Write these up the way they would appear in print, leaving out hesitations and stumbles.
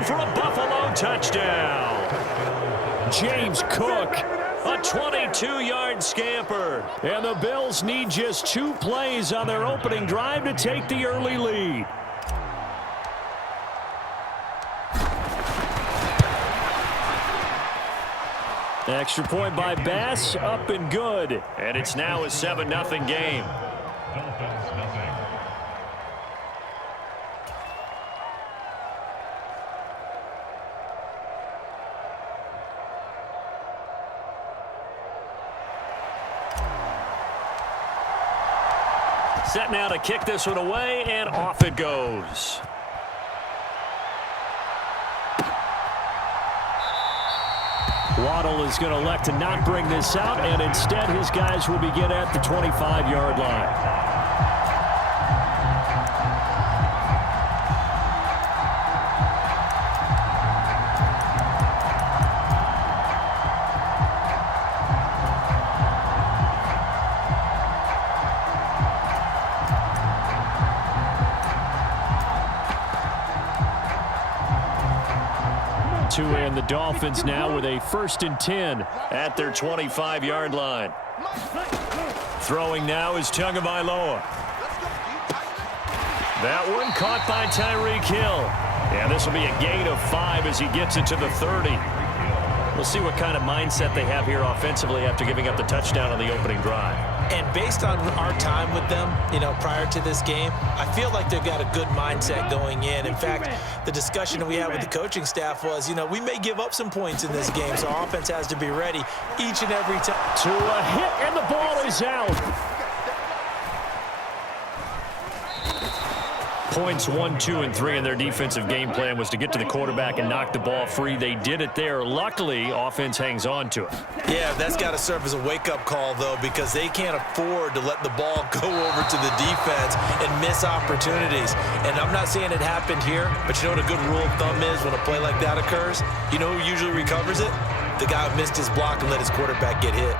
down for a Buffalo touchdown. James Cook, a 22-yard scamper. And the Bills need just 2 plays on their opening drive to take the early lead. Extra point by Bass, up and good. And it's now a 7-0 game. Set now to kick this one away, and off it goes. Waddle is going to elect to not bring this out, and instead his guys will begin at the 25-yard line. And the Dolphins now with a 1st and 10 at their 25-yard line. Throwing now is Tagovailoa. That one caught by Tyreek Hill. Yeah, this will be a gain of 5 as he gets it to the 30. We'll see what kind of mindset they have here offensively after giving up the touchdown on the opening drive. And based on our time with them, prior to this game, I feel like they've got a good mindset going in. In fact, the discussion we had with the coaching staff was, we may give up some points in this game, so our offense has to be ready each and every time. To a hit, and the ball is out. Points 1, 2, and 3 in their defensive game plan was to get to the quarterback and knock the ball free. They did it there. Luckily, offense hangs on to it. Yeah, that's got to serve as a wake-up call, though, because they can't afford to let the ball go over to the defense and miss opportunities. And I'm not saying it happened here, but you know what a good rule of thumb is when a play like that occurs? You know who usually recovers it? The guy who missed his block and let his quarterback get hit.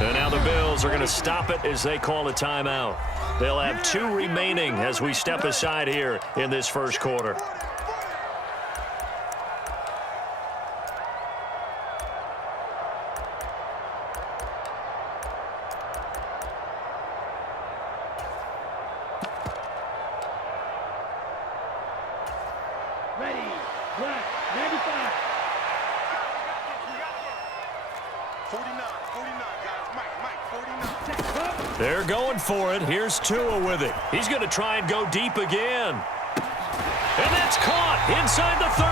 And now the Bills are going to stop it as they call a timeout. They'll have 2 remaining as we step aside here in this first quarter. Ready, black, 95. 49, guys. Mike, 49. They're going for it. Here's Tua with it. He's going to try and go deep again. And that's caught inside the 30.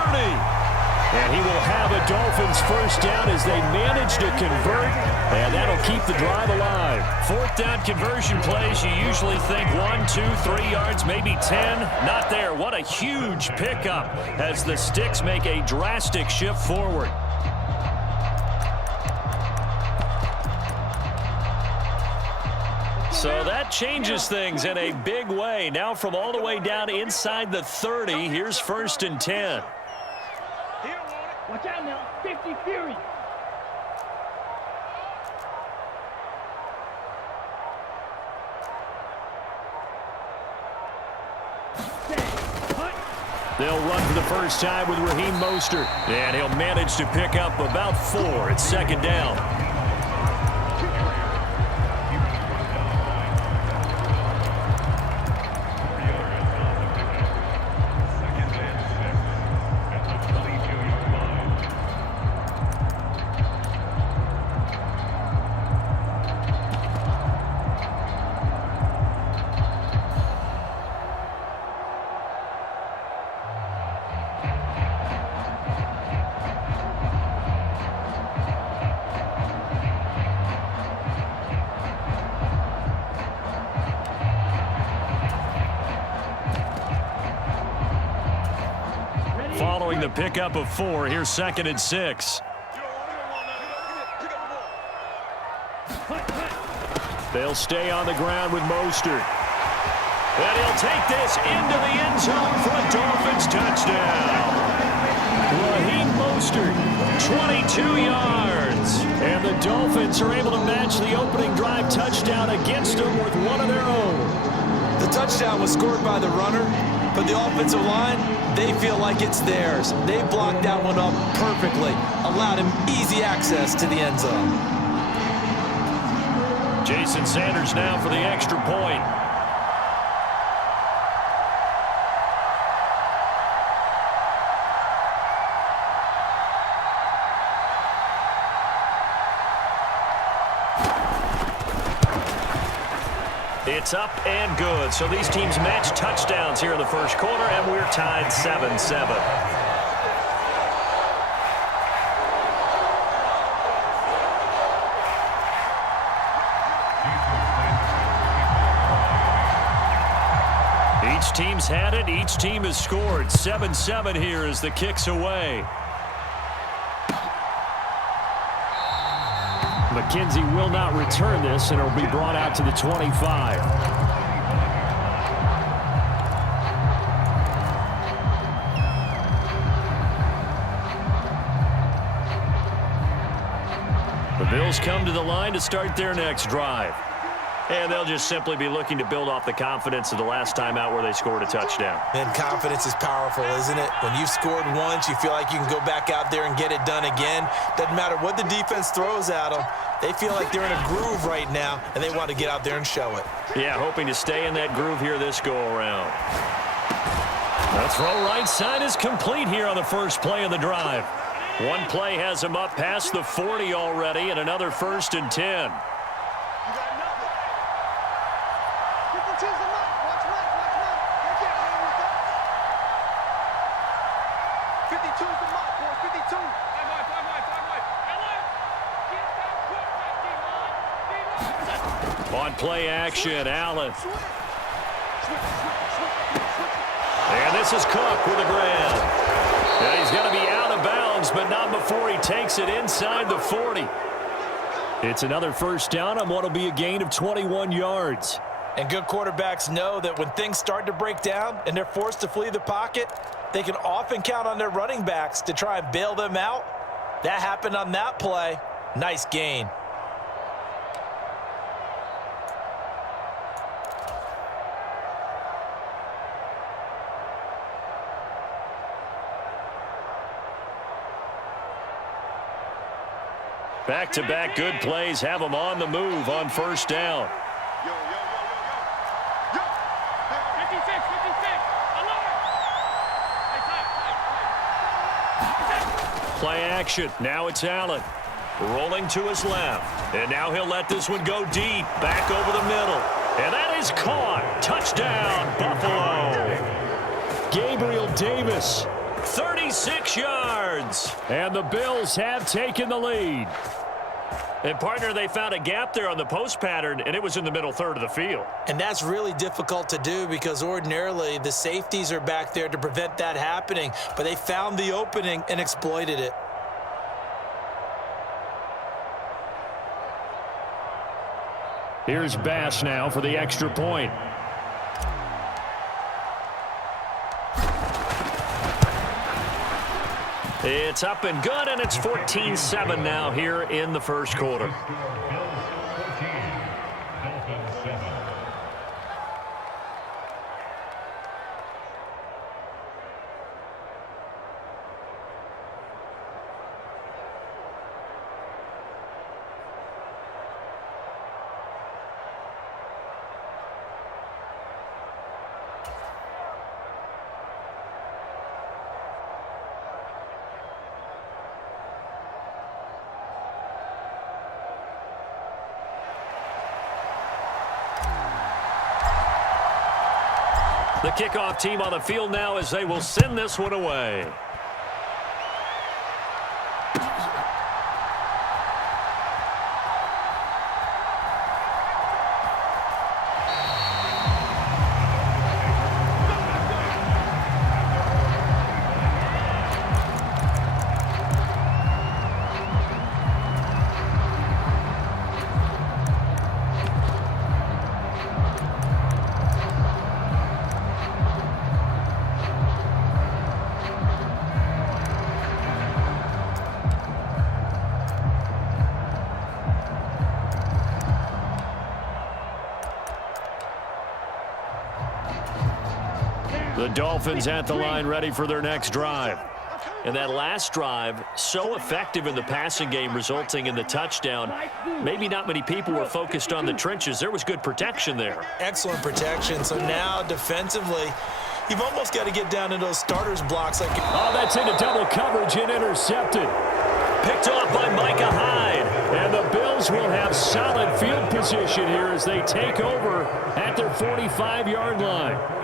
And he will have a Dolphins first down as they manage to convert. And that'll keep the drive alive. 4th down conversion plays, you usually think 1, 2, 3 yards, maybe 10. Not there. What a huge pickup as the Sticks make a drastic shift forward. So that changes things in a big way. Now from all the way down inside the 30, here's 1st and 10. Watch out now, 50 Fury. They'll run for the first time with Raheem Mostert. And he'll manage to pick up about 4. It's 2nd down. Following the pickup of 4, here's 2nd and 6. They'll stay on the ground with Mostert. And he'll take this into the end zone for a touchdown. Raheem Mostert, 22 yards. And the Dolphins are able to match the opening drive touchdown against them with one of their own. The touchdown was scored by the runner, but the offensive line, they feel like it's theirs. They blocked that one up perfectly, allowed him easy access to the end zone. Jason Sanders now for the extra point. It's up and good. So these teams match touchdowns here in the first quarter, and we're tied 7-7. Each team's had it. Each team has scored. 7-7 here as the kick's away. McKenzie will not return this, and it'll be brought out to the 25. The Bills come to the line to start their next drive. And they'll just simply be looking to build off the confidence of the last time out where they scored a touchdown. And confidence is powerful, isn't it? When you've scored once, you feel like you can go back out there and get it done again. Doesn't matter what the defense throws at them. They feel like they're in a groove right now, and they want to get out there and show it. Yeah, hoping to stay in that groove here this go-around. The throw right side is complete here on the first play of the drive. One play has him up past the 40 already, and another 1st and 10. On play action, Allen. And this is Cook with a grab. And he's going to be out of bounds, but not before he takes it inside the 40. It's another first down on what will be a gain of 21 yards. And good quarterbacks know that when things start to break down and they're forced to flee the pocket, they can often count on their running backs to try and bail them out. That happened on that play. Nice gain. Back-to-back good plays have them on the move on first down. Play action. Now it's Allen. Rolling to his left. And now he'll let this one go deep. Back over the middle. And that is caught. Touchdown, Buffalo. Gabriel Davis. 36 yards. And the Bills have taken the lead. And, partner, they found a gap there on the post pattern, and it was in the middle third of the field. And that's really difficult to do because ordinarily the safeties are back there to prevent that happening. But they found the opening and exploited it. Here's Bass now for the extra point. It's up and good, and it's 14-7 now here in the first quarter. The kickoff team on the field now as they will send this one away. The Dolphins at the line ready for their next drive. And that last drive, so effective in the passing game, resulting in the touchdown. Maybe not many people were focused on the trenches. There was good protection there. Excellent protection. So now defensively, you've almost got to get down to those starters blocks. Oh, that's into double coverage and intercepted. Picked off by Micah Hyde. And the Bills will have solid field position here as they take over at their 45-yard line.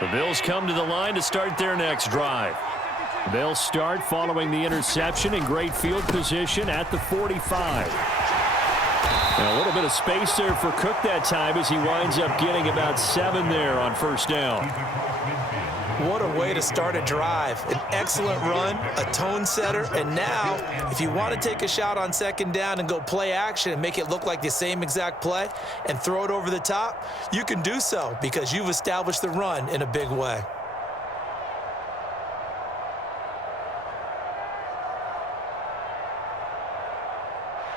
The Bills come to the line to start their next drive. They'll start following the interception in great field position at the 45. And a little bit of space there for Cook that time as he winds up getting about 7 there on first down. What a way to start a drive. An excellent run, a tone setter, and now if you want to take a shot on second down and go play action and make it look like the same exact play and throw it over the top, you can do so because you've established the run in a big way.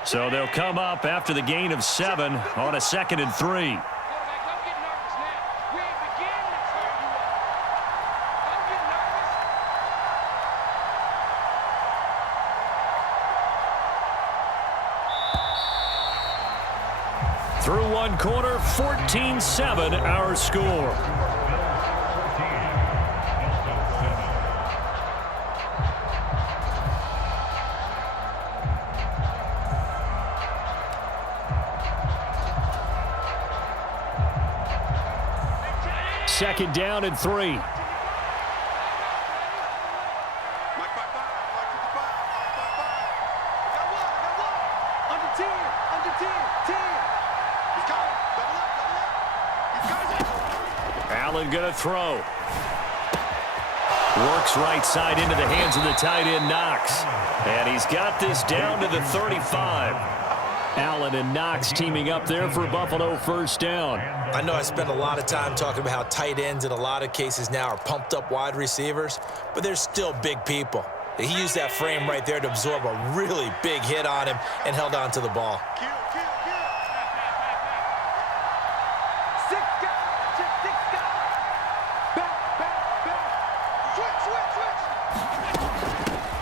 So they'll come up after the gain of 7 on a 2nd and 3. Through one quarter, 14-7 our score. Second down and 3. Allen going to throw. Works right side into the hands of the tight end, Knox. And he's got this down to the 35. Allen and Knox teaming up there for Buffalo first down. I know I spent a lot of time talking about how tight ends in a lot of cases now are pumped up wide receivers, but they're still big people. He used that frame right there to absorb a really big hit on him and held on to the ball.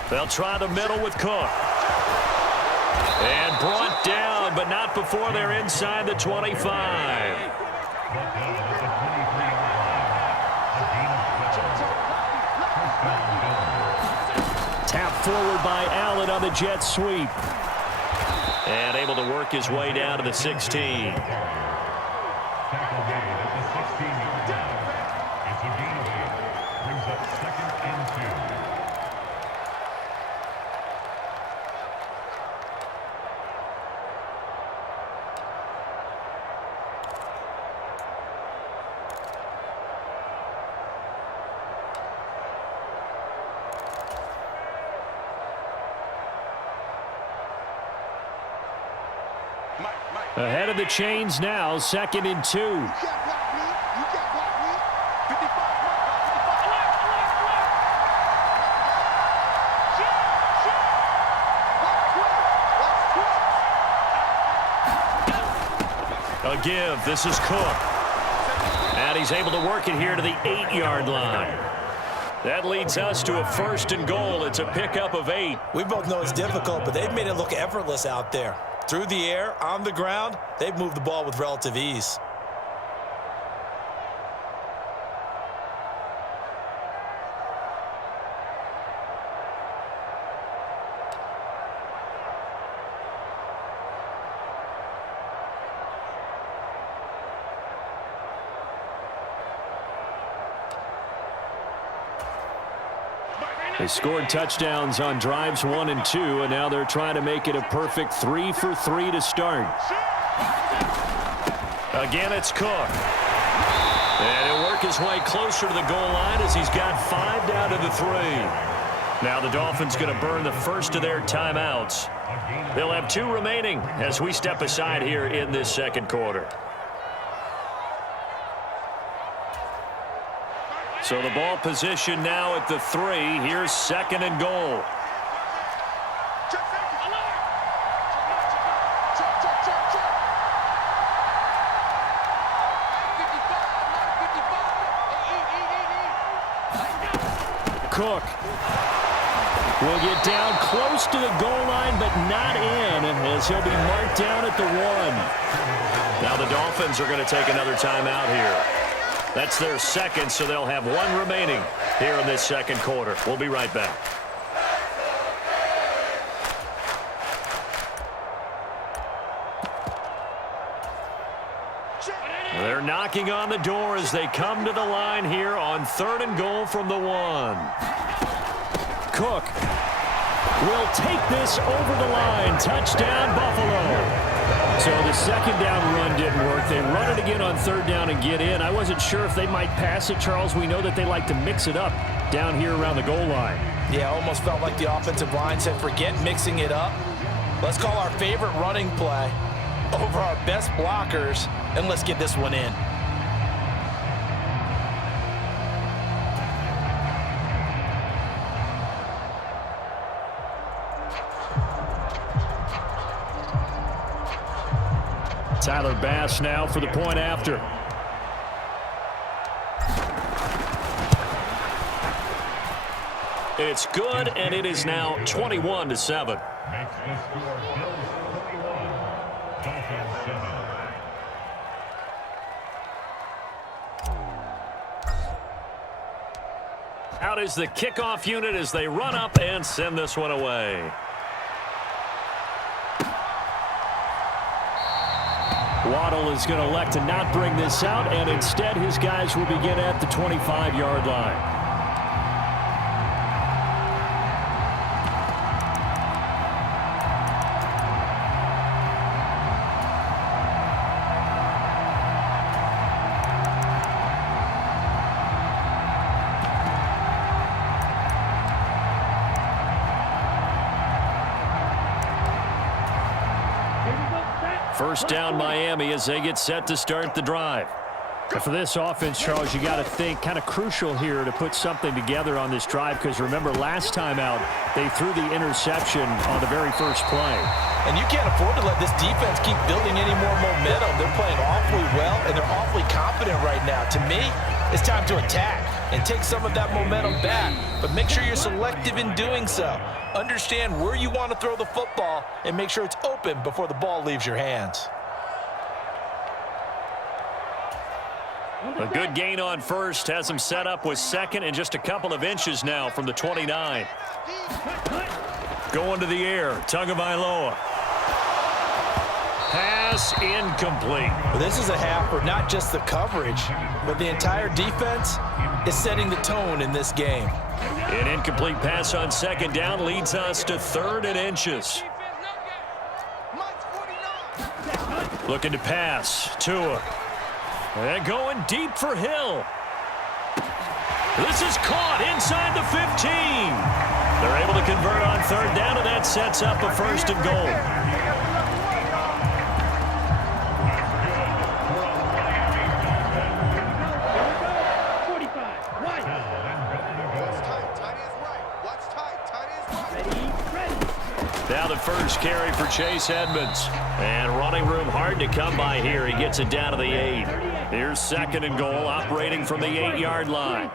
They'll try the middle with Cook. And brought down, but not before they're inside the 25. Tapped forward by Allen on the jet sweep. And able to work his way down to the 16. Ahead of the chains now, 2nd and 2. A give. This is Cook. And he's able to work it here to the 8-yard line. That leads us to a 1st and goal. It's a pickup of 8. We both know it's difficult, but they've made it look effortless out there. Through the air, on the ground, they've moved the ball with relative ease. They scored touchdowns on drives 1 and 2, and now they're trying to make it a perfect 3 for 3 to start. Again, it's Cook. And it work his way closer to the goal line as he's got 5 down to the 3. Now the Dolphins going to burn the first of their timeouts. They'll have 2 remaining as we step aside here in this second quarter. So the ball position now at the 3. Here's 2nd and goal. Cook will get down close to the goal line, but not in, as he'll be marked down at the 1. Now the Dolphins are going to take another timeout here. That's their second, so they'll have 1 remaining here in this second quarter. We'll be right back. They're knocking on the door as they come to the line here on 3rd and goal from the 1. Cook will take this over the line. Touchdown, Buffalo. So the second down run didn't work. They run it again on 3rd down and get in. I wasn't sure if they might pass it, Charles. We know that they like to mix it up down here around the goal line. Yeah, almost felt like the offensive line said, forget mixing it up. Let's call our favorite running play over our best blockers, and let's get this one in. Tyler Bass now for the point after. It's good, and it is now 21-7. Out is the kickoff unit as they run up and send this one away. Waddle is going to elect to not bring this out, and instead his guys will begin at the 25-yard line. First down, Miami, as they get set to start the drive. And for this offense, Charles, you got to think kind of crucial here to put something together on this drive, because remember last time out they threw the interception on the very first play. And you can't afford to let this defense keep building any more momentum. They're playing awfully well, and they're awfully confident right now. To me, it's time to attack and take some of that momentum back, but make sure you're selective in doing so. Understand where you want to throw the football and make sure it's open before the ball leaves your hands. A good gain on first has him set up with 2nd and just a couple of inches now from the 29. Going to the air, Tagovailoa. Pass incomplete. Well, this is a half where not just the coverage, but the entire defense is setting the tone in this game. An incomplete pass on 2nd down leads us to 3rd and inches. Looking to pass. Tua. And going deep for Hill. This is caught inside the 15. They're able to convert on 3rd down, and that sets up a 1st and goal. Now the first carry for Chase Edmonds. And running room hard to come by here. He gets it down to the 8. Here's 2nd and goal, operating from the 8-yard line.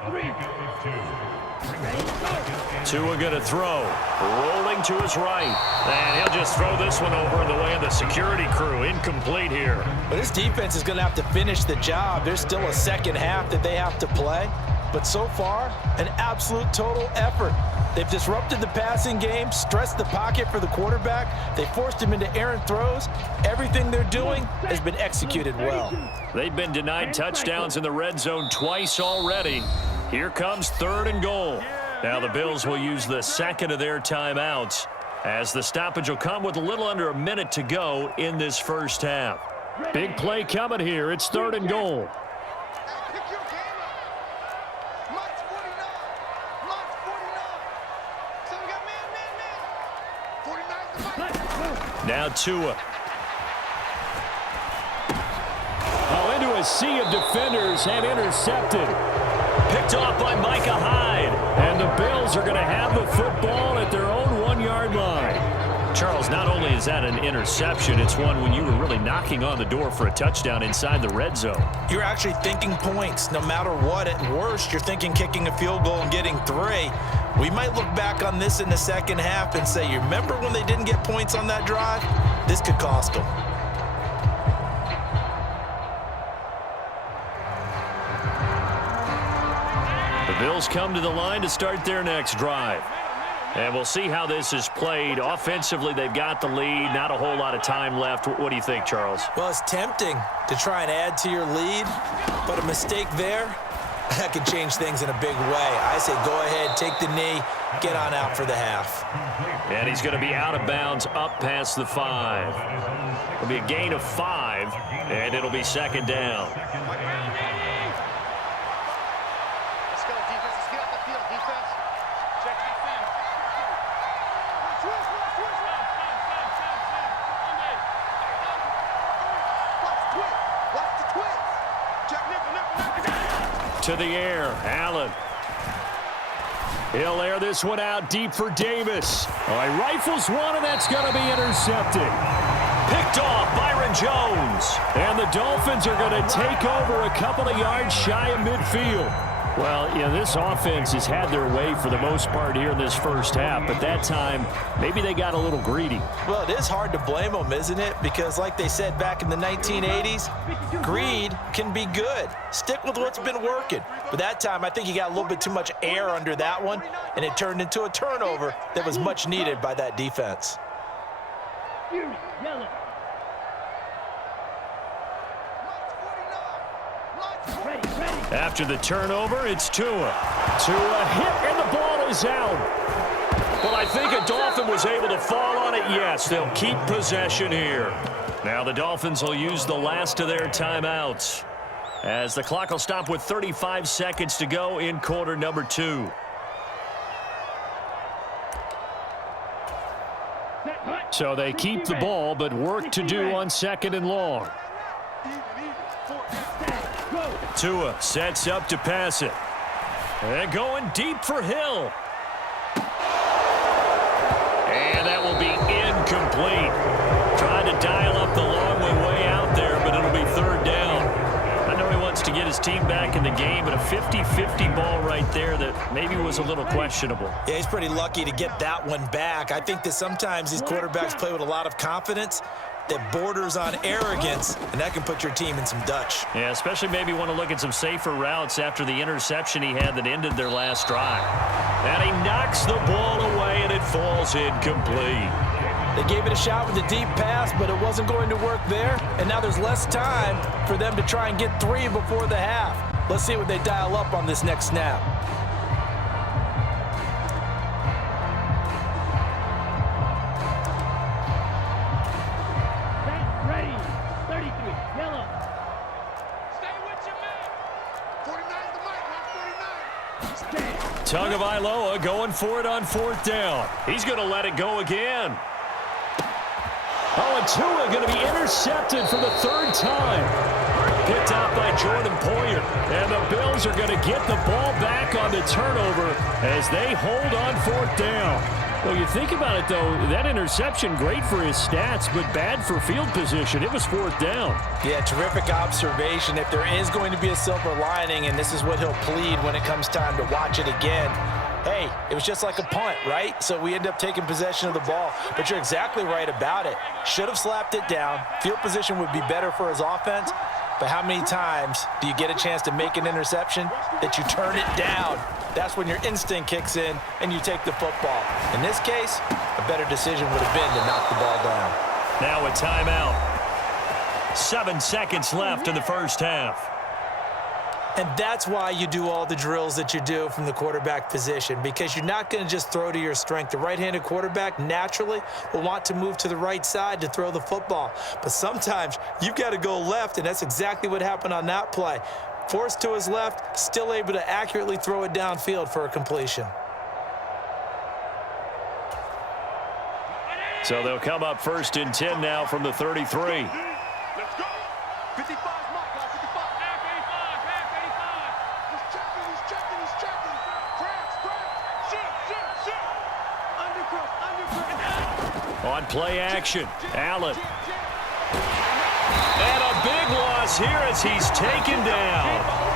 Tua going to throw. Rolling to his right. And he'll just throw this one over in the way of the security crew. Incomplete here. But this defense is going to have to finish the job. There's still a second half that they have to play. But so far, an absolute total effort. They've disrupted the passing game, stressed the pocket for the quarterback. They forced him into errant throws. Everything they're doing has been executed well. They've been denied touchdowns in the red zone twice already. Here comes 3rd and goal. Now the Bills will use the 2nd of their timeouts, as the stoppage will come with a little under a minute to go in this first half. Big play coming here. It's 3rd and goal. Now Tua. Oh, into a sea of defenders and intercepted. Picked off by Micah Hyde. And the Bills are going to have the football at their own 1-yard line. Charles, not only is that an interception, it's one when you were really knocking on the door for a touchdown inside the red zone. You're actually thinking points. No matter what, at worst, you're thinking kicking a field goal and getting 3. We might look back on this in the second half and say, you remember when they didn't get points on that drive? This could cost them. The Bills come to the line to start their next drive. And we'll see how this is played. Offensively, they've got the lead. Not a whole lot of time left. What do you think, Charles? Well, it's tempting to try and add to your lead, but a mistake there, that could change things in a big way. I say go ahead, take the knee, get on out for the half. And he's going to be out of bounds up past the 5. It'll be a gain of 5, and it'll be second down. To the air, Allen. He'll air this one out deep for Davis. All right, rifles one, and that's going to be intercepted. Picked off Byron Jones. And the Dolphins are going to take over a couple of yards shy of midfield. Well, you know, this offense has had their way for the most part here in this first half, but that time, maybe they got a little greedy. Well, it is hard to blame them, isn't it? Because like they said back in the 1980s, greed can be good. Stick with what's been working. But that time, I think you got a little bit too much air under that one, and it turned into a turnover that was much needed by that defense. After the turnover, it's Tua. Tua hit, and the ball is out. Well, I think a Dolphin was able to fall on it. Yes, they'll keep possession here. Now the Dolphins will use the last of their timeouts, as the clock will stop with 35 seconds to go in quarter number 2. So they keep the ball, but work to do on 2nd and long. Tua sets up to pass it. And going deep for Hill. And that will be incomplete. Trying to dial up the long way out there, but it'll be 3rd down. I know he wants to get his team back in the game, but a 50-50 ball right there that maybe was a little questionable. Yeah, he's pretty lucky to get that one back. I think that sometimes these quarterbacks play with a lot of confidence that borders on arrogance, and that can put your team in some Dutch. Yeah, especially maybe want to look at some safer routes after the interception he had that ended their last drive. And he knocks the ball away, and it falls incomplete. They gave it a shot with a deep pass, but it wasn't going to work there, and now there's less time for them to try and get 3 before the half. Let's see what they dial up on this next snap. Tagovailoa going for it on 4th down. He's going to let it go again. Oh, and Tua going to be intercepted for the 3rd time. Picked out by Jordan Poyer. And the Bills are going to get the ball back on the turnover as they hold on 4th down. Well, you think about it, though, that interception, great for his stats, but bad for field position. It was 4th down. Yeah, terrific observation. If there is going to be a silver lining, and this is what he'll plead when it comes time to watch it again, hey, it was just like a punt, right? So we end up taking possession of the ball. But you're exactly right about it. Should have slapped it down. Field position would be better for his offense. But how many times do you get a chance to make an interception that you turn it down? That's when your instinct kicks in and you take the football. In this case, a better decision would have been to knock the ball down. Now a timeout. 7 seconds left in the first half. And that's why you do all the drills that you do from the quarterback position, because you're not going to just throw to your strength. The right-handed quarterback naturally will want to move to the right side to throw the football. But sometimes you've got to go left, and that's exactly what happened on that play. Forced to his left, still able to accurately throw it downfield for a completion. So they'll come up 1st and 10 now from the 33. Let's go. 55 mark, guys. 55. Half 85. He's checking. Crabs. Shit. Undercross. On play action, Allen. And a big loss here as he's taken down.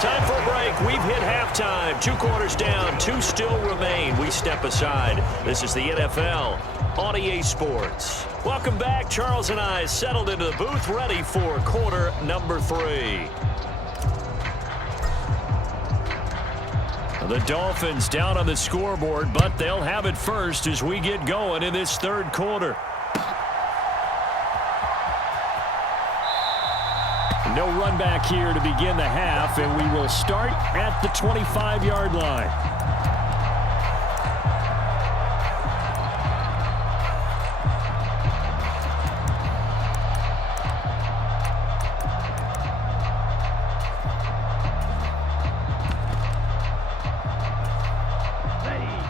Time for a break. We've hit halftime. 2 quarters down, 2 still remain. We step aside. This is the NFL on EA Sports. Welcome back. Charles and I settled into the booth, ready for quarter number 3. The Dolphins down on the scoreboard, but they'll have it first as we get going in this 3rd quarter. No run back here to begin the half, and we will start at the 25-yard line.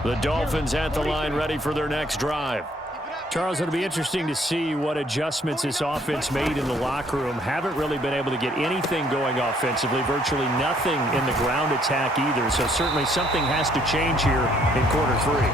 The Dolphins at the line, ready for their next drive. Charles, it'll be interesting to see what adjustments this offense made in the locker room. Haven't really been able to get anything going offensively, virtually nothing in the ground attack either. So certainly something has to change here in quarter 3.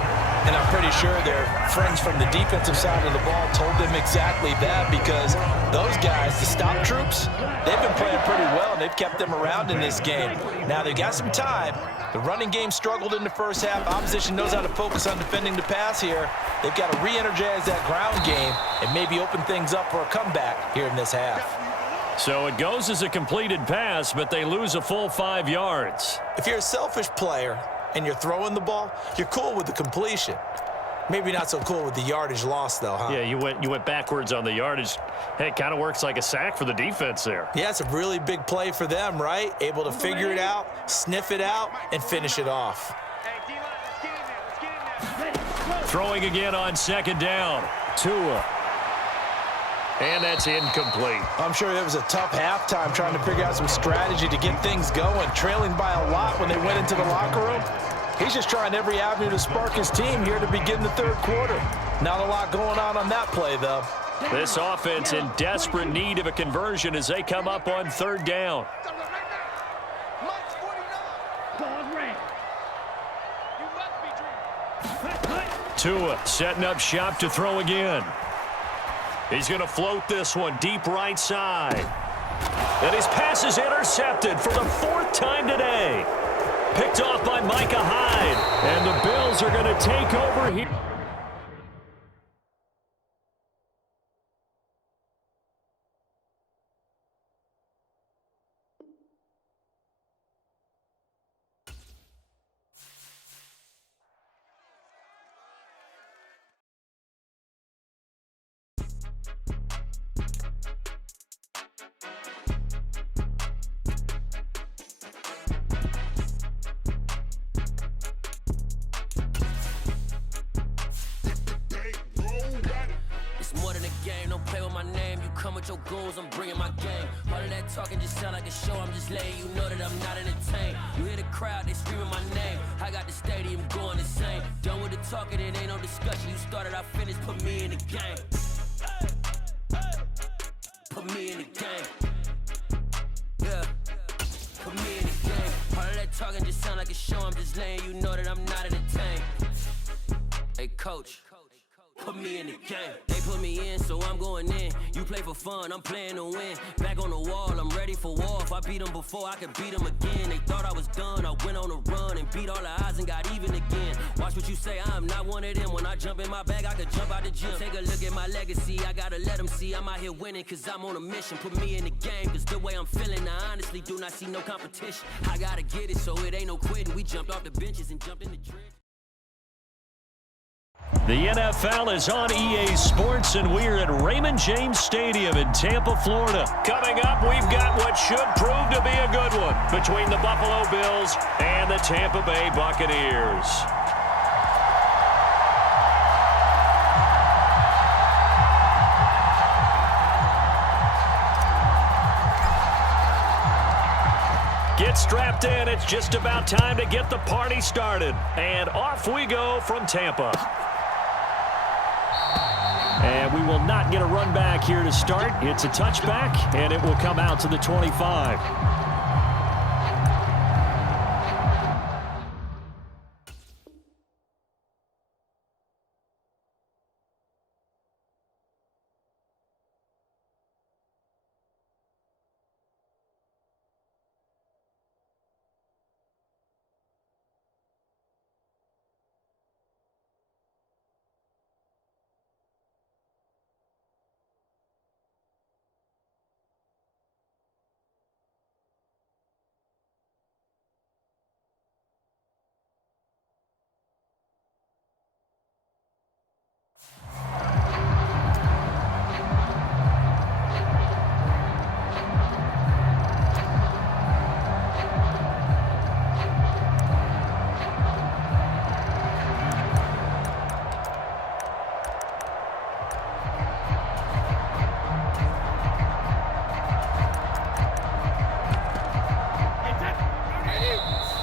And I'm pretty sure their friends from the defensive side of the ball told them exactly that, because those guys, the stop troops, they've been playing pretty well, and they've kept them around in this game. Now they've got some time. The running game struggled in the first half. Opposition knows how to focus on defending the pass here. They've got to re-energize that ground game and maybe open things up for a comeback here in this half. So it goes as a completed pass, but they lose a full 5 yards. If you're a selfish player and you're throwing the ball, you're cool with the completion. Maybe not so cool with the yardage loss, though, huh? Yeah, you went backwards on the yardage. Hey, it kind of works like a sack for the defense there. Yeah, it's a really big play for them, right? Able to figure it out, sniff it out, and finish it off. Throwing again on 2nd down. Tua. And that's incomplete. I'm sure it was a tough halftime trying to figure out some strategy to get things going, trailing by a lot when they went into the locker room. He's just trying every avenue to spark his team here to begin the 3rd quarter. Not a lot going on that play, though. This offense in desperate need of a conversion as they come up on 3rd down. Tua setting up shop to throw again. He's going to float this one deep right side. And his pass is intercepted for the 4th time today. Picked off by Micah Hyde. And the Bills are going to take over here. With your goons, I'm bringing my game. All of that talking just sound like a show. I'm just letting you know that I'm not entertained. You hear the crowd, they screaming my name. I got the stadium going insane. Done with the talking, it ain't no discussion. You started, I finished, put me in the game. Put me in the game. Yeah. Put me in the game. All of that talking just sound like a show. I'm just letting you know that I'm not entertained. Hey, coach. Put me in the game. They put me in, so I'm going in. You play for fun, I'm playing to win. Back on the wall, I'm ready for war. If I beat them before, I could beat them again. They thought I was done, I went on a run and beat all the odds and got even again. Watch what you say, I'm not one of them. When I jump in my bag, I could jump out the gym. Take a look at my legacy, I gotta let them see I'm out here winning, cause I'm on a mission. Put me in the game, cause the way I'm feeling, I honestly do not see no competition. I gotta get it, so it ain't no quitting. We jumped off the benches and jumped in the trench. The NFL is on EA Sports, and we're at Raymond James Stadium in Tampa, Florida. Coming up, we've got what should prove to be a good one between the Buffalo Bills and the Tampa Bay Buccaneers. Get strapped in. It's just about time to get the party started. And off we go from Tampa. And we will not get a run back here to start. It's a touchback, and it will come out to the 25.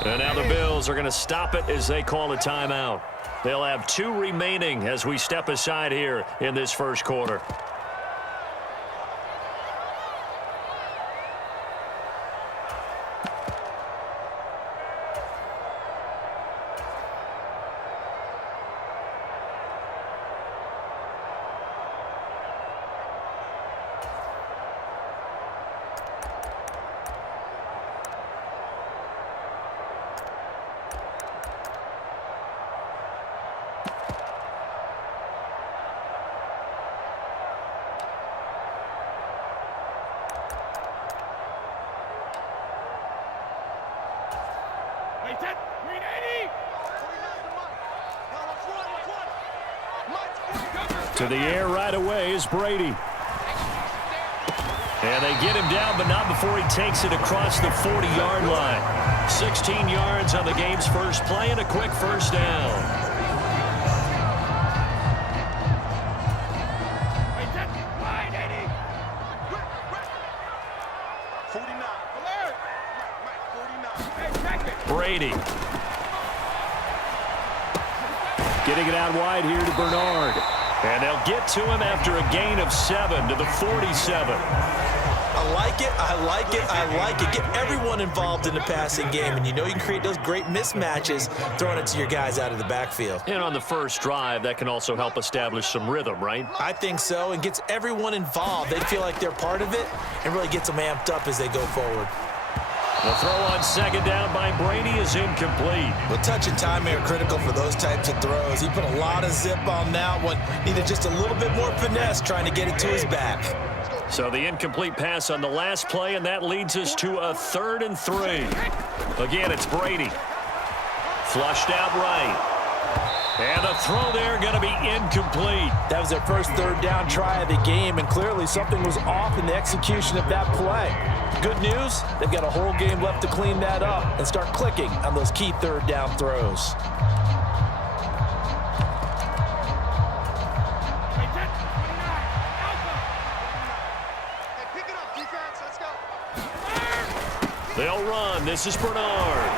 And now the Bills are going to stop it as they call a timeout. They'll have 2 remaining as we step aside here in this first quarter. To the air right away is Brady. And they get him down, but not before he takes it across the 40-yard line. 16 yards on the game's first play and a quick first down. Brady. Getting it out wide here to Bernard. And they'll get to him after a gain of 7 to the 47. I like it, I like it, I like it. Get everyone involved in the passing game, and you know you can create those great mismatches throwing it to your guys out of the backfield. And on the first drive, that can also help establish some rhythm, right? I think so, and gets everyone involved. They feel like they're part of it and really gets them amped up as they go forward. The throw on second down by Brady is incomplete. Well, touch and time are critical for those types of throws. He put a lot of zip on that one. Needed just a little bit more finesse trying to get it to his back. So the incomplete pass on the last play, and that leads us to a 3rd and 3. Again, it's Brady. Flushed out right. And the throw there going to be incomplete. That was their first 3rd down try of the game, and clearly something was off in the execution of that play. Good news, they've got a whole game left to clean that up and start clicking on those key 3rd down throws. They'll run. This is Bernard.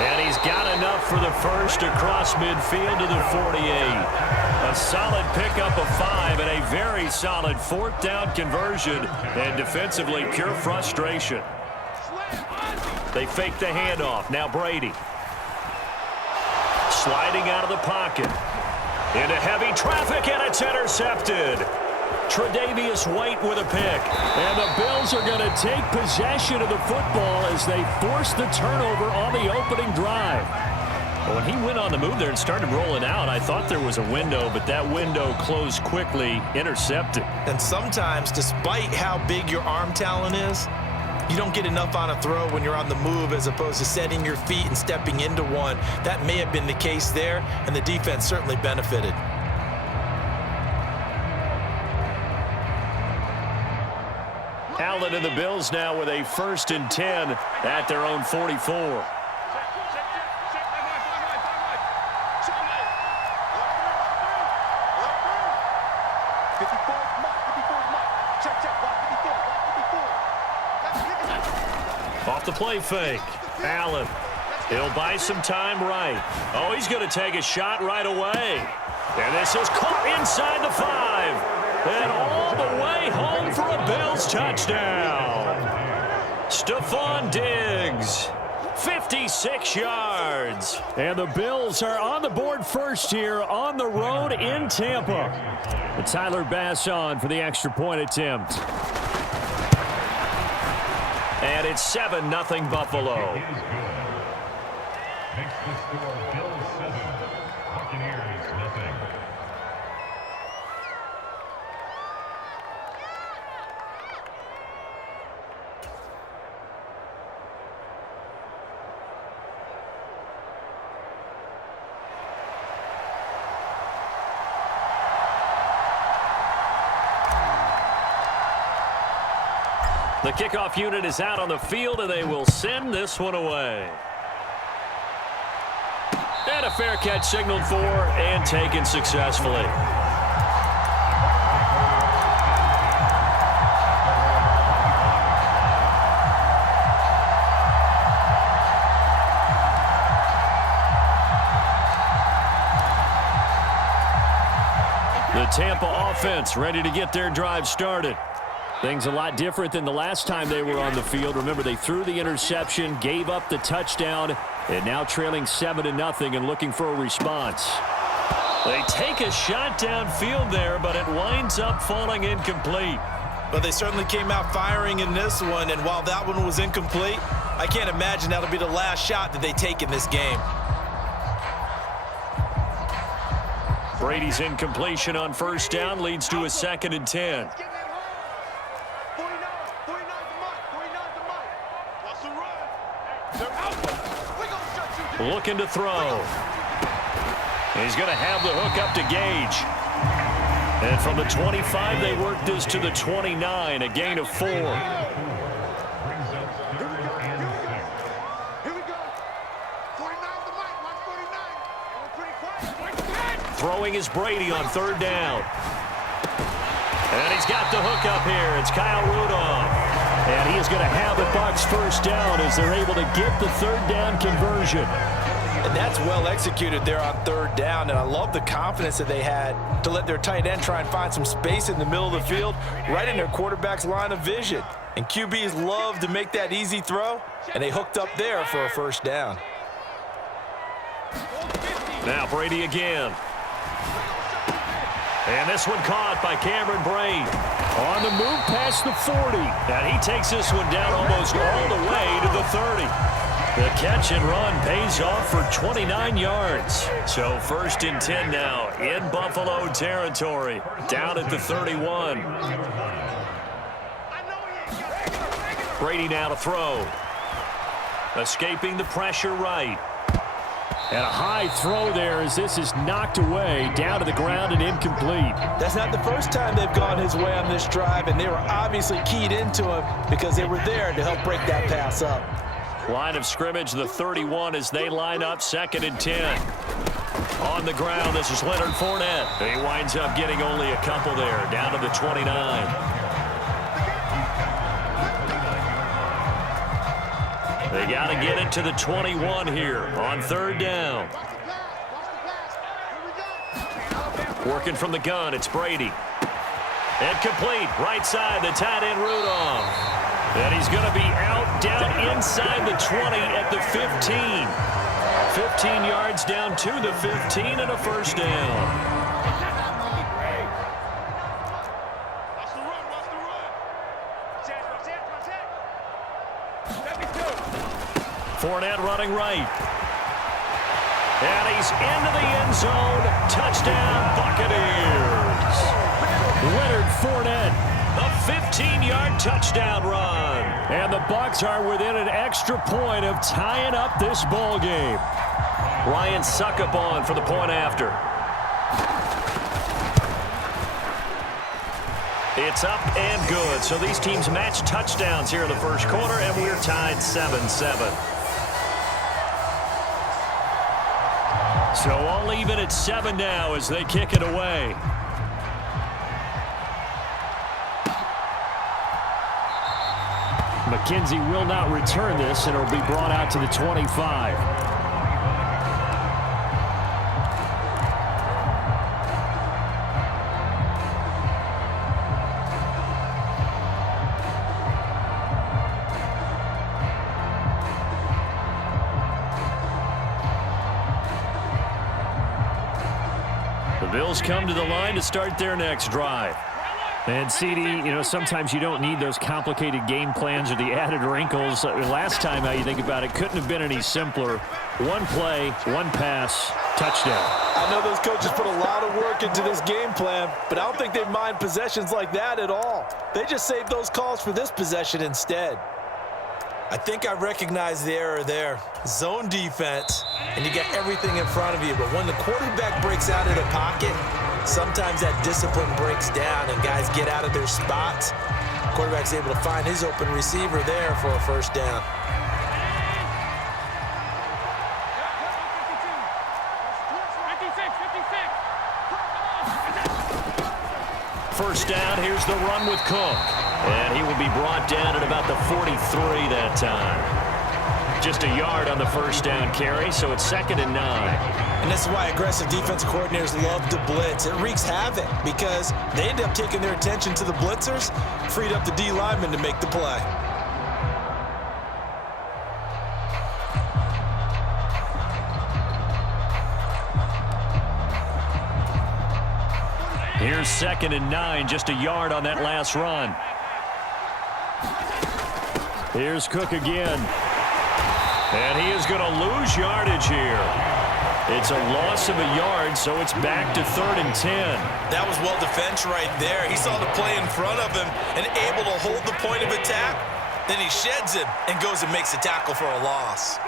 And he's got enough for the first across midfield to the 48. A solid pickup of 5 and a very solid 4th down conversion. And defensively, pure frustration. They fake the handoff. Now Brady. Sliding out of the pocket. Into heavy traffic, and it's intercepted. Tre'Davious White with a pick. And the Bills are going to take possession of the football as they force the turnover on the opening drive. When he went on the move there and started rolling out, I thought there was a window, but that window closed quickly, intercepted. And sometimes, despite how big your arm talent is, you don't get enough on a throw when you're on the move as opposed to setting your feet and stepping into one. That may have been the case there, and the defense certainly benefited. Allen and the Bills now with a 1st and 10 at their own 44. Off the play fake. Allen. He'll buy some time right. Oh, he's going to take a shot right away. And this is caught inside the 5. And all the way home for a Bills touchdown. Stephon Diggs, 56 yards. And the Bills are on the board first here on the road in Tampa. And Tyler Bass on for the extra point attempt. And it's 7-0 Buffalo. Next to score, Bills 7, Buccaneers 0. The kickoff unit is out on the field, and they will send this one away. And a fair catch signaled for and taken successfully. The Tampa offense ready to get their drive started. Things a lot different than the last time they were on the field. Remember, they threw the interception, gave up the touchdown, and now trailing 7-0 and looking for a response. They take a shot downfield there, but it winds up falling incomplete. But they certainly came out firing in this one, and while that one was incomplete, I can't imagine that'll be the last shot that they take in this game. Brady's incompletion on first down leads to a 2nd and 10. Looking to throw. He's going to have the hook up to Gage. And from the 25, they work this to the 29, a gain of 4. Brings up 3rd and 6. Here we go. 49's the mic. Watch 49. Pretty quiet. Throwing is Brady on 3rd down. And he's got the hook up here. It's Kyle Rudolph. And he is going to have the Bucs first down as they're able to get the 3rd down conversion. And that's well executed there on 3rd down, and I love the confidence that they had to let their tight end try and find some space in the middle of the field, right in their quarterback's line of vision. And QBs love to make that easy throw, and they hooked up there for a first down. Now Brady again. And this one caught by Cameron Brate. On the move past the 40. And he takes this one down almost all the way to the 30. The catch and run pays off for 29 yards. So 1st and 10 now in Buffalo territory. Down at the 31. Brady now to throw. Escaping the pressure right. And a high throw there as this is knocked away down to the ground and incomplete. That's not the first time they've gone his way on this drive, and they were obviously keyed into him because they were there to help break that pass up. Line of scrimmage, the 31 as they line up 2nd and 10. On the ground, this is Leonard Fournette. He winds up getting only a couple there, down to the 29. They got to get it to the 21 here on 3rd down. Working from the gun, it's Brady. And complete, right side, the tight end Rudolph. And he's going to be out down inside the 20 at the 15. 15 yards down to the 15 and a first down. Fournette running right. And he's into the end zone. Touchdown, Buccaneers. Leonard Fournette, a 15-yard touchdown run. And the Bucs are within an extra point of tying up this ball game. Ryan Suckup on for the point after. It's up and good. So these teams match touchdowns here in the first quarter, and we're tied 7-7. So all even at 7 now as they kick it away. McKenzie will not return this, and it'll be brought out to the 25. Bills come to the line to start their next drive. And, CD, sometimes you don't need those complicated game plans or the added wrinkles. Last time, how you think about it, couldn't have been any simpler. One play, one pass, touchdown. I know those coaches put a lot of work into this game plan, but I don't think they mind possessions like that at all. They just save those calls for this possession instead. I think I recognize the error there. Zone defense, and you got everything in front of you. But when the quarterback breaks out of the pocket, sometimes that discipline breaks down and guys get out of their spots. Quarterback's able to find his open receiver there for a first down. First down, here's the run with Cook. And he will be brought down at about the 43 that time. Just a yard on the first down carry, so it's 2nd and 9. And this is why aggressive defensive coordinators love to blitz. It wreaks havoc because they end up taking their attention to the blitzers, freed up the D lineman to make the play. Here's 2nd and 9, just a yard on that last run. Here's Cook again. And he is going to lose yardage here. It's a loss of a yard, so it's back to 3rd and 10. That was well defense right there. He saw the play in front of him and able to hold the point of attack. Then he sheds him and goes and makes a tackle for a loss.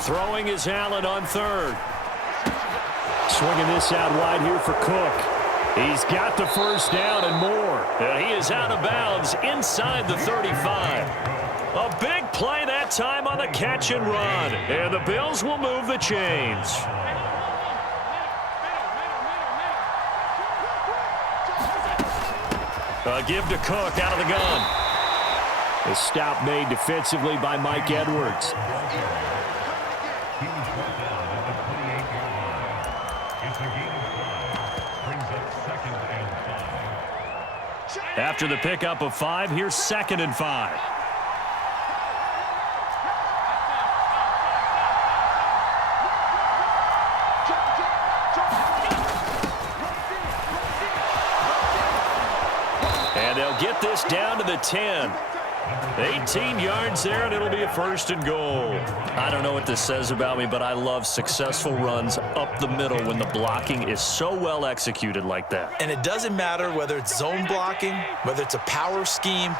Throwing is Allen on 3rd. Swinging this out wide here for Cook. He's got the first down and more. And he is out of bounds inside the 35. A big play that time on the catch and run. And the Bills will move the chains. A give to Cook out of the gun. A stop made defensively by Mike Edwards. He was brought down at the 28-yard line. It's a gain of 5. Brings up 2nd and 5. After the pickup of 5, here's 2nd and 5. And they'll get this down to the 10. 18 yards there, and it'll be a 1st and goal. I don't know what this says about me, but I love successful runs up the middle when the blocking is so well executed like that. And it doesn't matter whether it's zone blocking, whether it's a power scheme.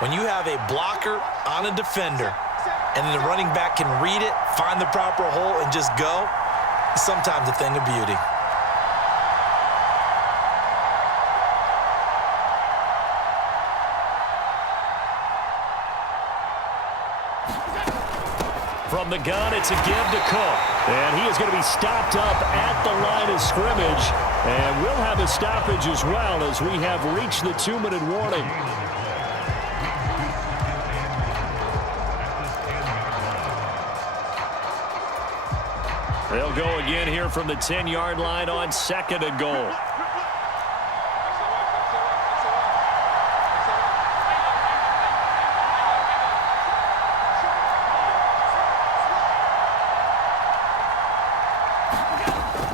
When you have a blocker on a defender, and then the running back can read it, find the proper hole, and just go, it's sometimes a thing of beauty. From the gun, it's a give to Cook. And he is going to be stopped up at the line of scrimmage. And we'll have a stoppage as well as we have reached the 2-minute warning. They'll go again here from the 10-yard line on 2nd and goal.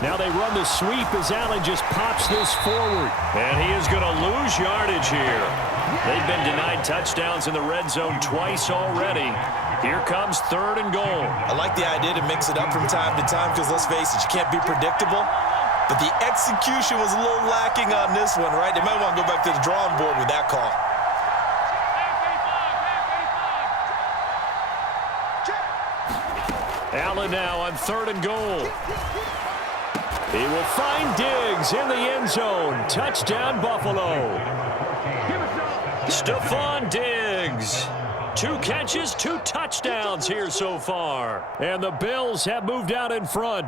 Now they run the sweep as Allen just pops this forward. And he is going to lose yardage here. They've been denied touchdowns in the red zone twice already. Here comes 3rd and goal. I like the idea to mix it up from time to time because, let's face it, you can't be predictable. But the execution was a little lacking on this one, right? They might want to go back to the drawing board with that call. Allen now on 3rd and goal. He will find Diggs in the end zone. Touchdown, Buffalo. Stephon Diggs. 2 catches, 2 touchdowns here so far. And the Bills have moved out in front.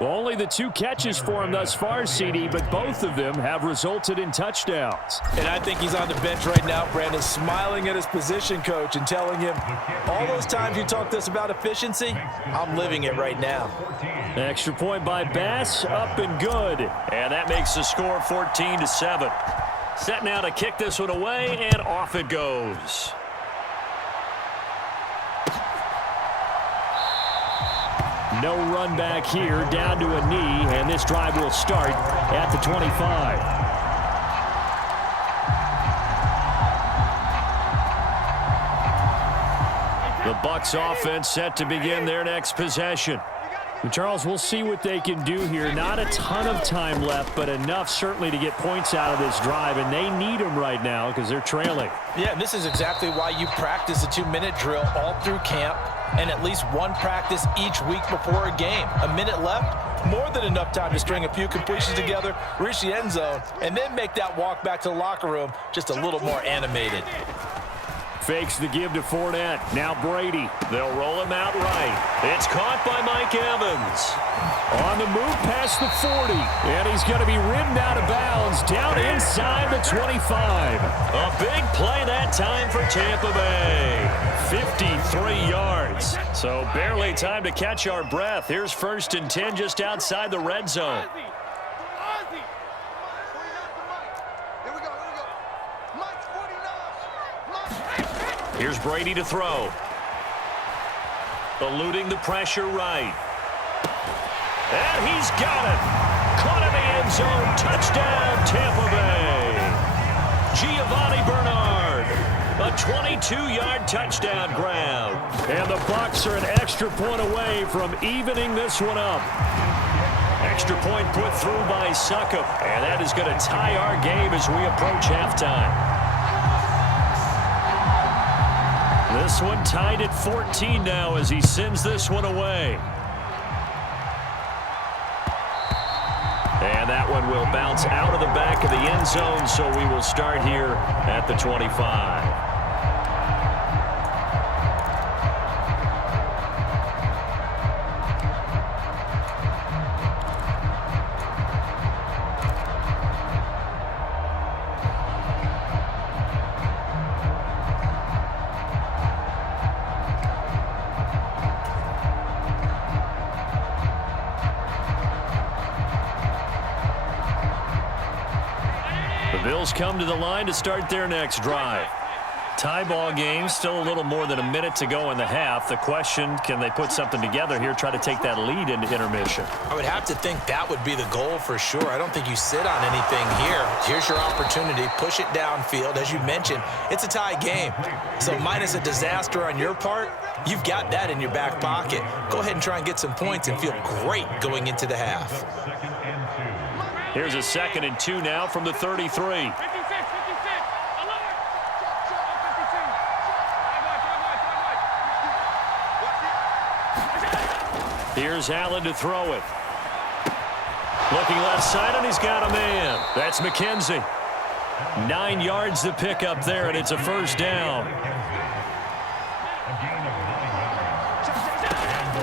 Only the 2 catches for him thus far, CD, but both of them have resulted in touchdowns. And I think he's on the bench right now, Brandon, smiling at his position coach and telling him, all those times you talked to us about efficiency, I'm living it right now. Extra point by Bass, up and good. And that makes the score 14-7. Set now to kick this one away, and off it goes. No run back here, down to a knee, and this drive will start at the 25. The Bucs offense set to begin their next possession. And Charles, we'll see what they can do here. Not a ton of time left, but enough certainly to get points out of this drive, and they need them right now because they're trailing. Yeah, and this is exactly why you practice a 2-minute drill all through camp and at least one practice each week before a game. A minute left, more than enough time to string a few completions together, reach the end zone, and then make that walk back to the locker room just a little more animated. Fakes the give to Fournette. Now Brady. They'll roll him out right. It's caught by Mike Evans. On the move past the 40. And he's going to be ridden out of bounds down inside the 25. A big play that time for Tampa Bay. 53 yards. So barely time to catch our breath. Here's 1st and 10 just outside the red zone. Here's Brady to throw. Eluding the pressure right. And he's got it. Caught in the end zone. Touchdown, Tampa Bay. Giovanni Bernard. A 22-yard touchdown grab. And the Bucs are an extra point away from evening this one up. Extra point put through by Succop. And that is going to tie our game as we approach halftime. This one tied at 14 now as he sends this one away. And that one will bounce out of the back of the end zone, so we will start here at the 25. Bills come to the line to start their next drive. Tie ball game, still a little more than a minute to go in the half. The question, can they put something together here, try to take that lead into intermission? I would have to think that would be the goal for sure. I don't think you sit on anything here. Here's your opportunity. Push it downfield. As you mentioned, it's a tie game. So minus a disaster on your part, you've got that in your back pocket. Go ahead and try and get some points and feel great going into the half. Here's a 2nd and 2 now from the 33. Here's Allen to throw it. Looking left side, and he's got a man. That's McKenzie. 9 yards to pick up there, and it's a 1st down.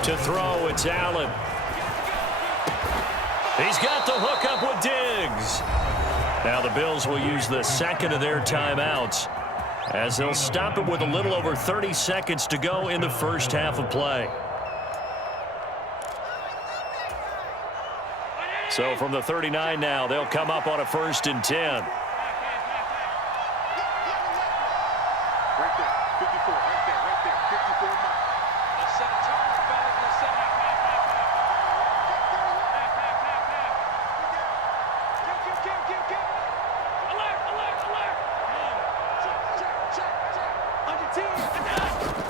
To throw, it's Allen. He's got the hook up with Diggs. Now the Bills will use the 2nd of their timeouts as they'll stop it with a little over 30 seconds to go in the first half of play. So from the 39 now, they'll come up on a 1st and 10.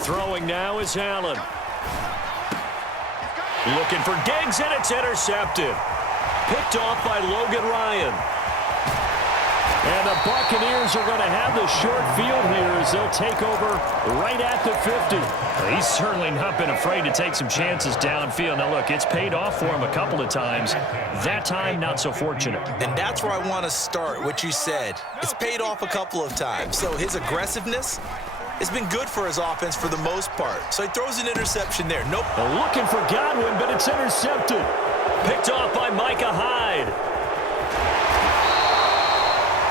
Throwing now is Allen. Looking for Diggs, and it's intercepted. Picked off by Logan Ryan. And the Buccaneers are going to have the short field here as they'll take over right at the 50. He's certainly not been afraid to take some chances downfield. Now, look, it's paid off for him a couple of times. That time, not so fortunate. And that's where I want to start, what you said. It's paid off a couple of times. So his aggressiveness has been good for his offense for the most part. So he throws an interception there. Nope. Looking for Godwin, but it's intercepted. Picked off by Micah Hyde.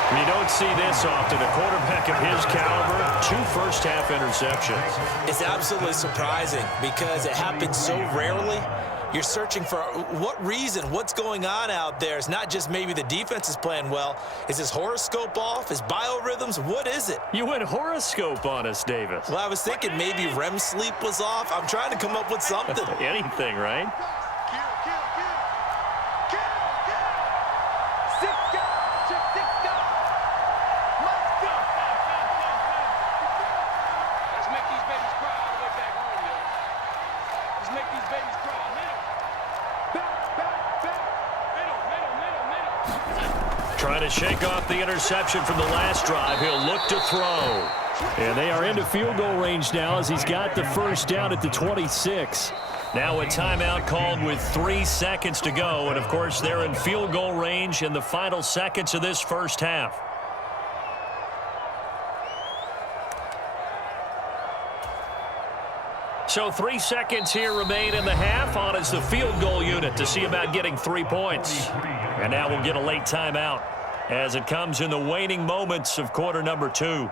You don't see this often. A quarterback of his caliber, 2 first-half interceptions. It's absolutely surprising because it happens so rarely. You're searching for what reason, what's going on out there. It's not just maybe the defense is playing well. Is his horoscope off? His biorhythms? What is it? You went horoscope on us, Davis. Well, I was thinking maybe REM sleep was off. I'm trying to come up with something. Anything, right? Trying to shake off the interception from the last drive. He'll look to throw. And they are into field goal range now as he's got the first down at the 26. Now a timeout called with 3 seconds to go. And, of course, they're in field goal range in the final seconds of this first half. So 3 seconds here remain in the half. On is the field goal unit to see about getting 3 points. And now we'll get a late timeout as it comes in the waning moments of quarter number 2.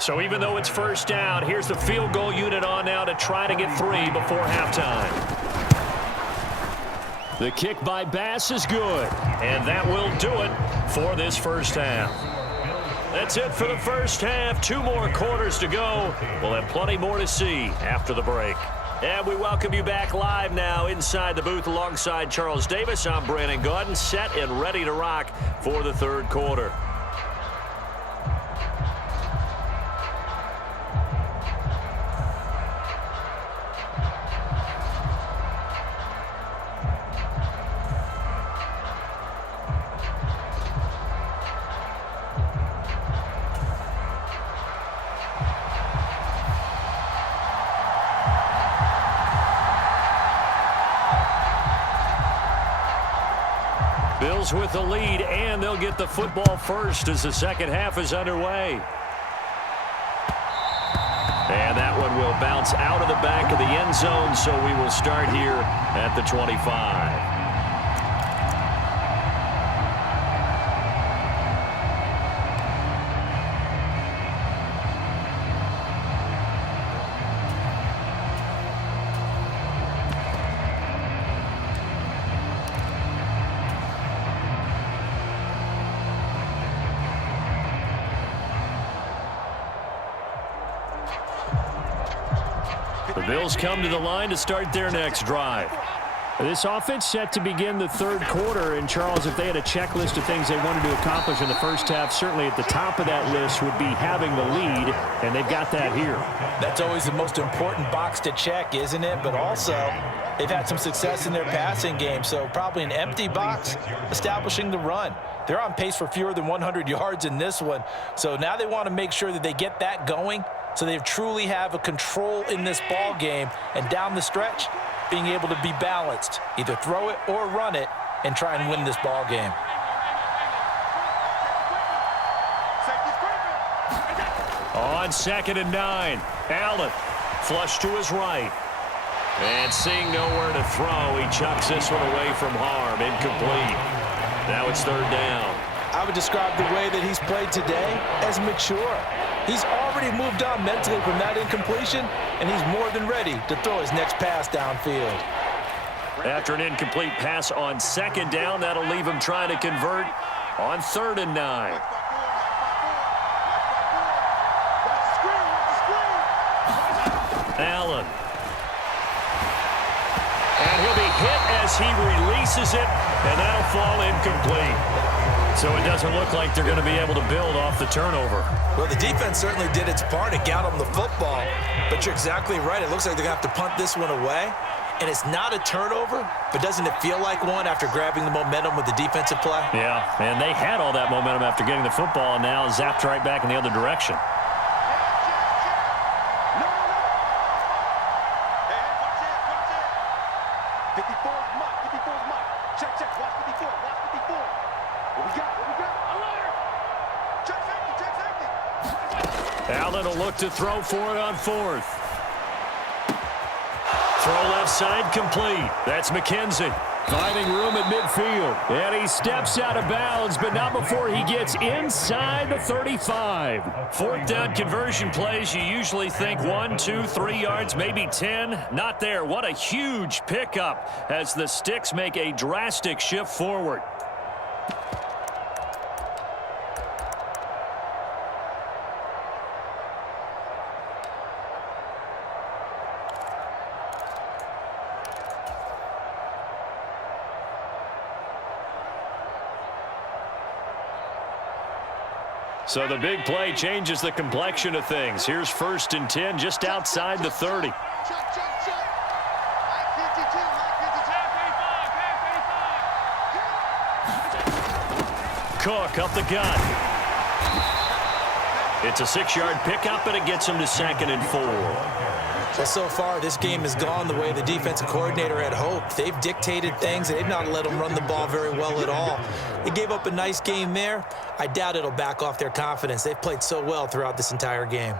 So even though it's first down, here's the field goal unit on now to try to get 3 before halftime. The kick by Bass is good, and that will do it for this first half. That's it for the first half. 2 more quarters to go. We'll have plenty more to see after the break. And we welcome you back live now inside the booth alongside Charles Davis. I'm Brandon Gaudin, set and ready to rock for the third quarter. Bills with the lead, and they'll get the football first as the second half is underway. And that one will bounce out of the back of the end zone, so we will start here at the 25. The Bills come to the line to start their next drive. This offense set to begin the third quarter. And, Charles, if they had a checklist of things they wanted to accomplish in the first half, certainly at the top of that list would be having the lead, and they've got that here. That's always the most important box to check, isn't it? But also, they've had some success in their passing game, so probably an empty box establishing the run. They're on pace for fewer than 100 yards in this one, so now they want to make sure that they get that going so they truly have a control in this ball game, and down the stretch, being able to be balanced, either throw it or run it, and try and win this ball game. On 2nd and 9, Allen flush to his right. And seeing nowhere to throw, he chucks this one away from harm, incomplete. Now it's 3rd down. I would describe the way that he's played today as mature. He's already moved on mentally from that incompletion, and he's more than ready to throw his next pass downfield. After an incomplete pass on 2nd down, that'll leave him trying to convert on 3rd and 9. Allen. And he'll be hit as he releases it, and that'll fall incomplete. So it doesn't look like they're going to be able to build off the turnover. Well, the defense certainly did its part to get them the football, but you're exactly right. It looks like they're going to have to punt this one away, and it's not a turnover, but doesn't it feel like one after grabbing the momentum with the defensive play? Yeah, and they had all that momentum after getting the football, and now zapped right back in the other direction. Allen will look to throw for it on 4th. Throw left side complete. That's McKenzie. Finding room at midfield. And he steps out of bounds, but not before he gets inside the 35. Fourth down conversion plays, you usually think 1, 2, 3 yards, maybe 10. Not there. What a huge pickup as the Sticks make a drastic shift forward. So the big play changes the complexion of things. Here's 1st and 10 just outside the 30. Check, check, check. Line 52, line 52. Cook up the gut. It's a 6-yard pickup, and it gets him to 2nd and 4. Well, so far, this game has gone the way the defensive coordinator had hoped. They've dictated things, and they've not let them run the ball very well at all. They gave up a nice game there. I doubt it'll back off their confidence. They've played so well throughout this entire game.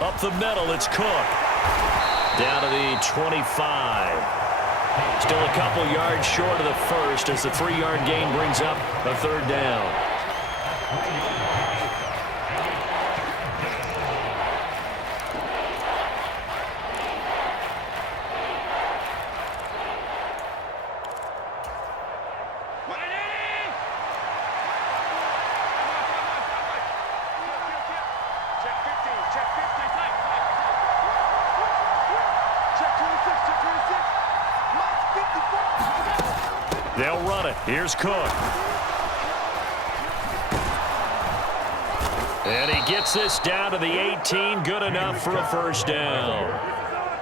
Up the middle, it's Cook. Down to the 25. Still a couple yards short of the first as the 3-yard gain brings up a 3rd down. They'll run it. Here's Cook. And he gets this down to the 18. Good enough for a 1st down.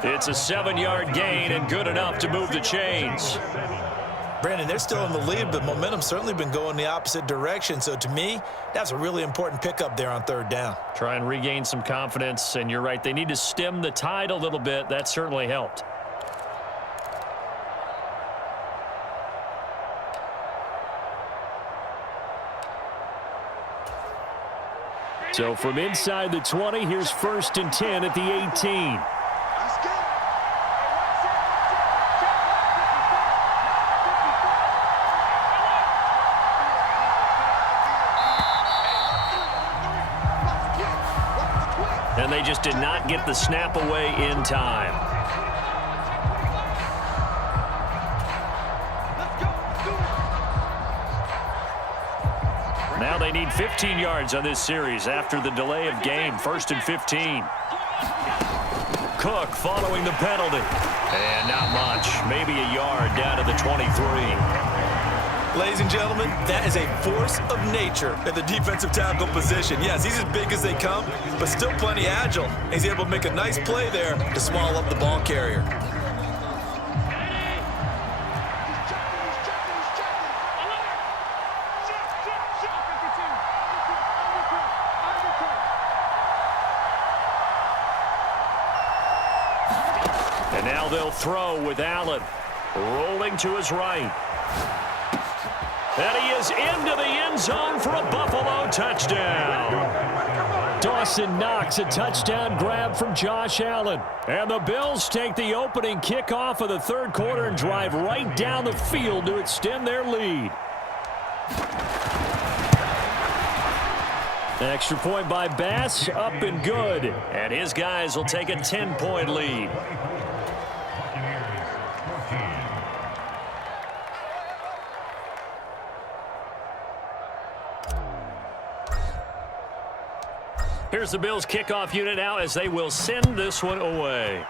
It's a 7-yard gain and good enough to move the chains. Brandon, they're still in the lead, but momentum's certainly been going the opposite direction. So to me, that's a really important pickup there on 3rd down. Try and regain some confidence, and you're right. They need to stem the tide a little bit. That certainly helped. So from inside the 20, here's 1st and 10 at the 18. And they just did not get the snap away in time. Now they need 15 yards on this series after the delay of game. 1st and 15. Cook following the penalty. And not much. Maybe a yard down to the 23. Ladies and gentlemen, that is a force of nature at the defensive tackle position. Yes, he's as big as they come, but still plenty agile. He's able to make a nice play there to swallow up the ball carrier. And now they'll throw with Allen. Rolling to his right. And he is into the end zone for a Buffalo touchdown. Dawson Knox, a touchdown grab from Josh Allen. And the Bills take the opening kickoff of the 3rd quarter and drive right down the field to extend their lead. Extra point by Bass, up and good. And his guys will take a 10-point lead. Here's the Bills kickoff unit now as they will send this one away.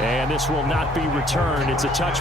And this will not be returned. It's a touch.